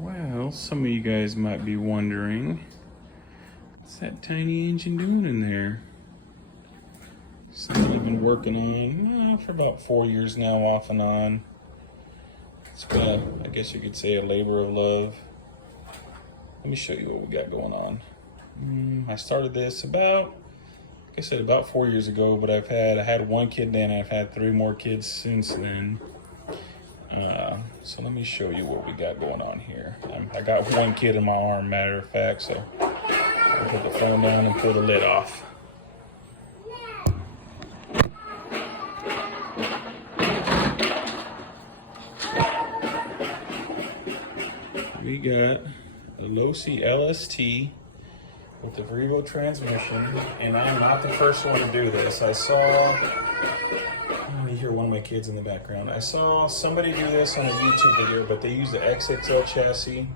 Well, some of you guys might be wondering, what's that tiny engine doing in there? Something I've been working on for about 4 years now, off and on. It's been, I guess you could say, a labor of love. Let me show you what we got going on. I started this about 4 years ago, but I had one kid then, and I've had 3 more kids since then. So let me show you what we got going on here. I got one kid in my arm, matter of fact, so I'll put the phone down and pull the lid off. We got a Losi LST with the Vivo transmission, and I'm not the first one to do this. You hear one of my kids in the background. I saw somebody do this on a YouTube video, but they used the XXL chassis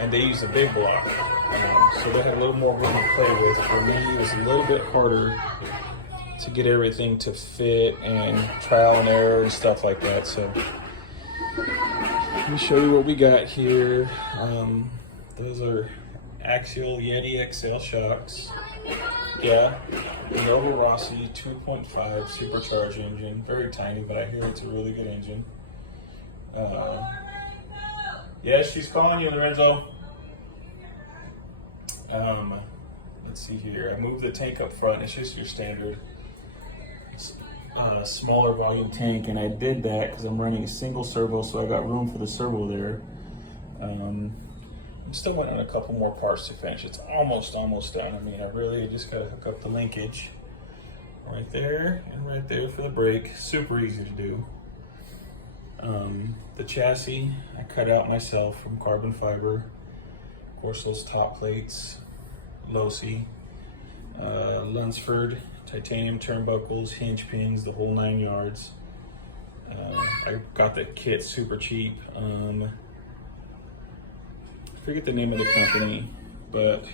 and they used a big block. So they had a little more room to play with. For me, it was a little bit harder to get everything to fit and trial and error and stuff like that. So let me show you what we got here. Those are axial Yeti XL shocks. Yeah, novarossi 2.5 supercharged engine. Very tiny, but I hear it's a really good engine. Yeah, she's calling you, Lorenzo. Let's see here. I moved the tank up front. It's just your standard smaller volume tank, and I did that because I'm running a single servo, so I got room for the servo there. I'm still waiting on a couple more parts to finish. It's almost done. I mean, I really just gotta hook up the linkage right there and right there for the brake. Super easy to do. The chassis I cut out myself from carbon fiber. Of course, those top plates, Losi, Lunsford, titanium turnbuckles, hinge pins, the whole 9 yards. I got the kit super cheap. I forget the name of the company, but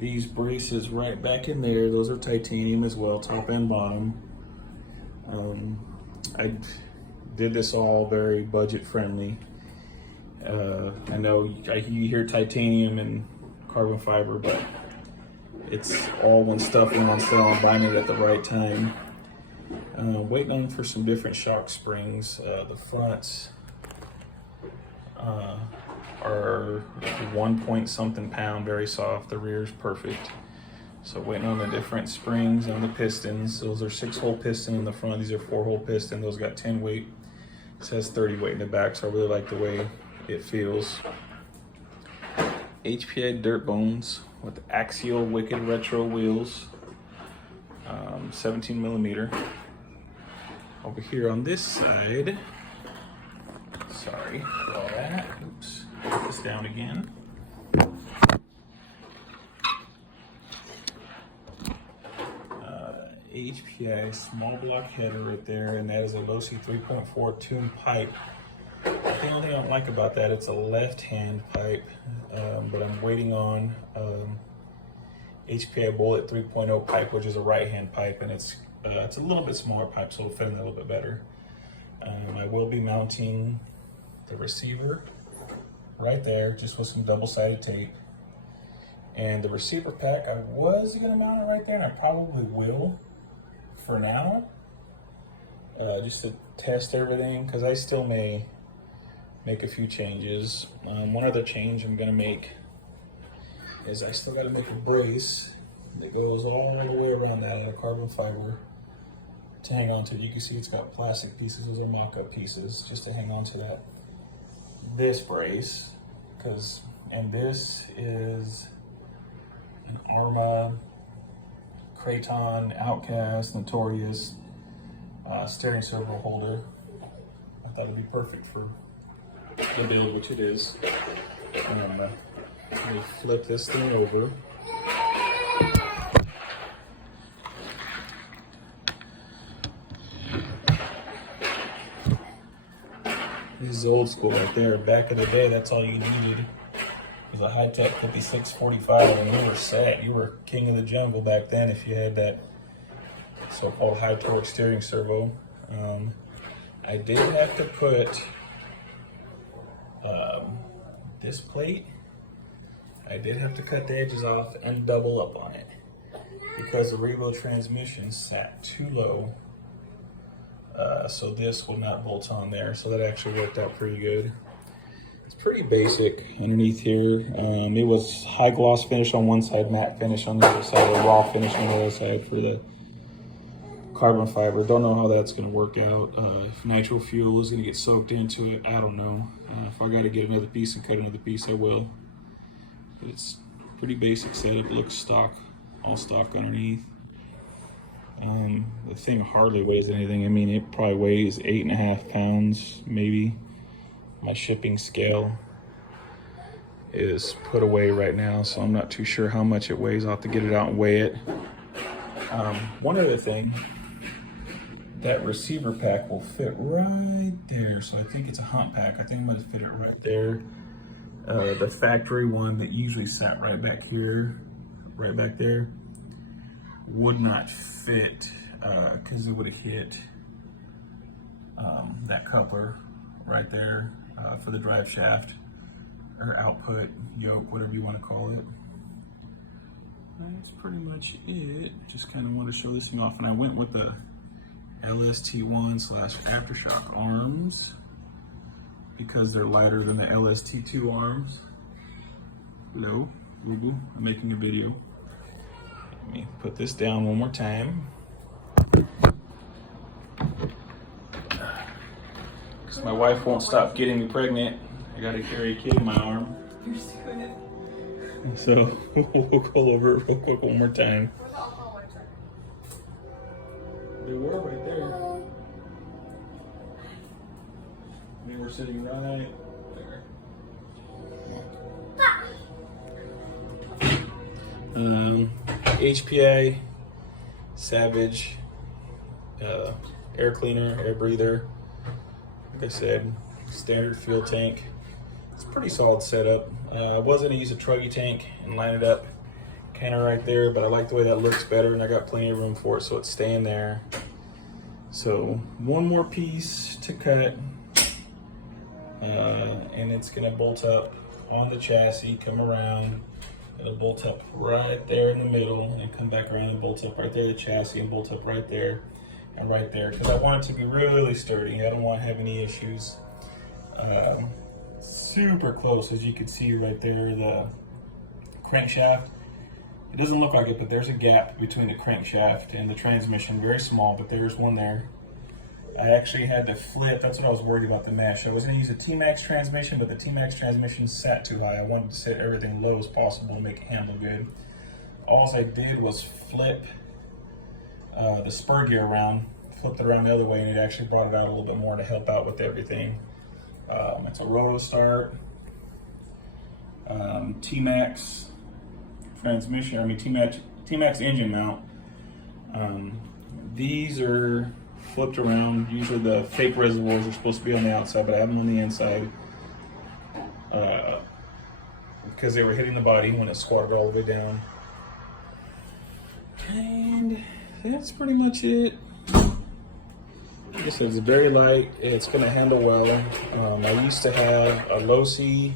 these braces right back in there, those are titanium as well, top and bottom. I did this all very budget friendly. I know you hear titanium and carbon fiber, but it's all one stuff in one cell. I'm buying it at the right time. Waiting on for some different shock springs. The fronts are 1 point something pound, very soft. The rear is perfect. So waiting on the different springs and the pistons. Those are 6-hole piston in the front. These are 4-hole piston. Those got 10 weight. It says 30 weight in the back, so I really like the way it feels. HPI dirt bones with axial wicked retro wheels, 17 millimeter. Over here on this side, sorry for all that. Oops. Put this down again. HPI small block header right there, and that is a Losi 3.4 tune pipe. The only thing I don't like about that, it's a left-hand pipe, but I'm waiting on HPI Bullet 3.0 pipe, which is a right-hand pipe, and it's a little bit smaller pipe, so it'll fit in a little bit better. I will be mounting the receiver right there, just with some double-sided tape. And the receiver pack, I was gonna mount it right there, and I probably will for now, just to test everything, because I still may make a few changes. One other change I'm gonna make is I still gotta make a brace that goes all the way around that out of carbon fiber to hang on to. You can see it's got plastic pieces. Those are mock-up pieces just to hang on to that. This brace, and this is an Arma, Kraton, Outcast, Notorious steering servo holder. I thought it'd be perfect for the build, which it is. Let me flip this thing over. This is old school right there. Back in the day, that's all you needed. It was a high-tech 5645, and you were set. You were king of the jungle back then if you had that so-called high-torque steering servo. I did have to put this plate, I did have to cut the edges off and double up on it because the revo transmission sat too low. So this will not bolt on there. So that actually worked out pretty good. It's pretty basic underneath here. It was high gloss finish on one side, matte finish on the other side, or raw finish on the other side for the carbon fiber. Don't know how that's going to work out. If nitro fuel is going to get soaked into it, I don't know. If I got to get another piece and cut another piece, I will. But it's pretty basic setup. It looks stock, all stock underneath. The thing hardly weighs anything. I mean, it probably weighs 8.5 pounds, maybe. My shipping scale is put away right now, so I'm not too sure how much it weighs. I'll have to get it out and weigh it. One other thing, that receiver pack will fit right there. So I think it's a hump pack. I think I'm gonna fit it right there. The factory one that usually sat right back here, right back there, would not fit because it would have hit that coupler right there for the drive shaft or output yoke, whatever you want to call it. That's pretty much it. Just kind of want to show this thing off, and I went with the LST1/aftershock arms because they're lighter than the LST2 arms. Hello, Google, I'm making a video. Let me put this down one more time. Because my wife won't stop getting me pregnant. I gotta carry a kid in my arm. You're doing it. So we'll go over it real quick one more time. They were right there. They were sitting right there. HPA, Savage, air cleaner, air breather. Like I said, standard fuel tank. It's a pretty solid setup. I was gonna use a truggy tank and line it up kind of right there, but I like the way that looks better, and I got plenty of room for it, so it's staying there. So one more piece to cut, and it's gonna bolt up on the chassis, come around. It'll bolt up right there in the middle and come back around and bolt up right there, the chassis, and bolt up right there and right there, because I want it to be really sturdy. I don't want to have any issues. Super close, as you can see right there, the crankshaft. It doesn't look like it, but there's a gap between the crankshaft and the transmission, very small, but there's one there. I actually had to flip, that's what I was worried about, the mesh. I was gonna use a T-Max transmission, but the T-Max transmission sat too high. I wanted to set everything low as possible and make it handle good. All I did was flip the spur gear around, flipped it around the other way, and it actually brought it out a little bit more to help out with everything. It's a roto start, T-Max transmission, T-Max engine mount. These are flipped around. Usually the fake reservoirs are supposed to be on the outside, but I have them on the inside because they were hitting the body when it squatted all the way down. And that's pretty much it. Like I said, it's very light. It's going to handle well. I used to have a Losi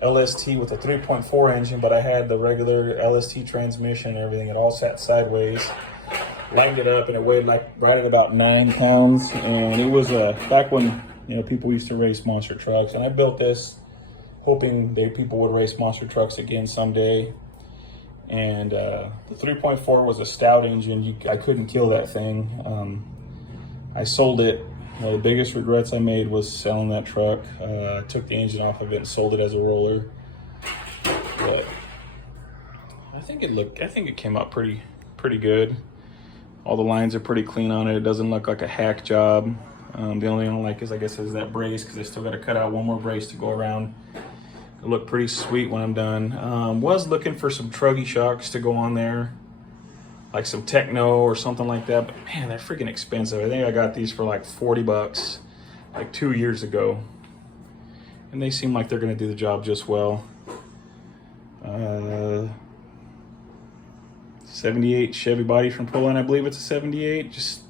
LST with a 3.4 engine, but I had the regular LST transmission and everything. It all sat sideways. Lined it up, and it weighed like right at about 9 pounds. And it was back when people used to race monster trucks. And I built this hoping people would race monster trucks again someday. And the 3.4 was a stout engine. I couldn't kill that thing. I sold it. One of the biggest regrets I made was selling that truck. I took the engine off of it and sold it as a roller. But I think it came out pretty good. All the lines are pretty clean on it. It doesn't look like a hack job. The only thing I don't like is, is that brace, because I still got to cut out one more brace to go around. It'll look pretty sweet when I'm done. Was looking for some truggy shocks to go on there, like some Techno or something like that, but man, they're freaking expensive. I think I got these for like 40 bucks, like 2 years ago. And they seem like they're gonna do the job just well. 78 Chevy body from Proline, I believe it's a 78, just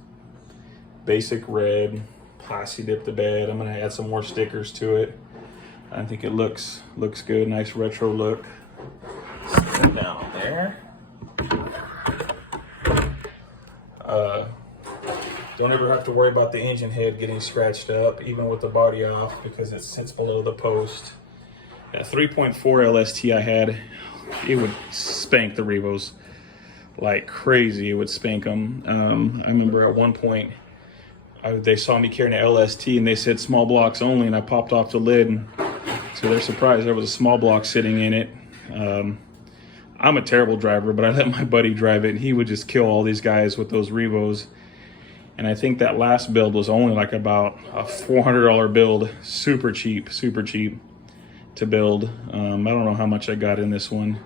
basic red, plasti dip the bed. I'm gonna add some more stickers to it. I think it looks good, nice retro look. Put it down there. Don't ever have to worry about the engine head getting scratched up, even with the body off, because it sits below the post. That 3.4 LST I had, it would spank the Revos like crazy. It would spank them. I remember at one point, they saw me carrying an LST and they said small blocks only, and I popped off the lid, and so they're surprised there was a small block sitting in it. I'm a terrible driver, but I let my buddy drive it, and he would just kill all these guys with those Revos. And I think that last build was only like about a $400 build, super cheap to build. I don't know how much I got in this one,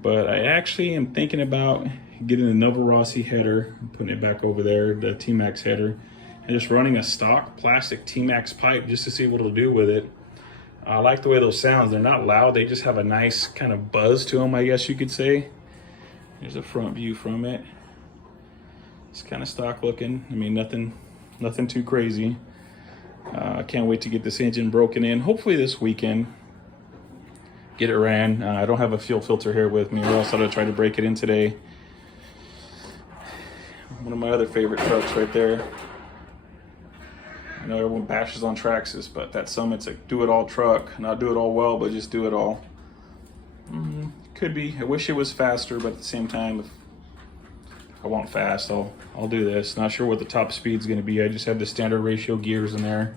but I actually am thinking about getting the Novarossi header, putting it back over there, the T-Max header, and just running a stock plastic T-Max pipe just to see what it'll do with it. I like the way those sounds. They're not loud, they just have a nice kind of buzz to them, I guess you could say. There's a front view from it. It's kind of stock looking. I mean, nothing too crazy. I can't wait to get this engine broken in, hopefully this weekend. Get it ran. I don't have a fuel filter here with me, or else I'd try to break it in today. One of my other favorite trucks right there. I know everyone bashes on Traxxas, but that Summit's a do-it-all truck. Not do it all well, but just do it all. Could be. I wish it was faster, but at the same time, if I want fast, I'll do this. Not sure what the top speed's going to be. I just have the standard ratio gears in there.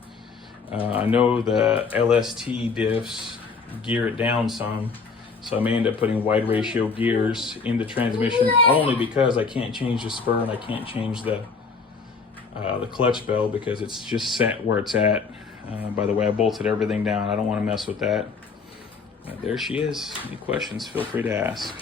I know the LST diffs gear it down some, so I may end up putting wide ratio gears in the transmission, only because I can't change the spur and I can't change the clutch bell because it's just set where it's at. By the way, I bolted everything down. I don't want to mess with that. But there she is. Any questions, feel free to ask.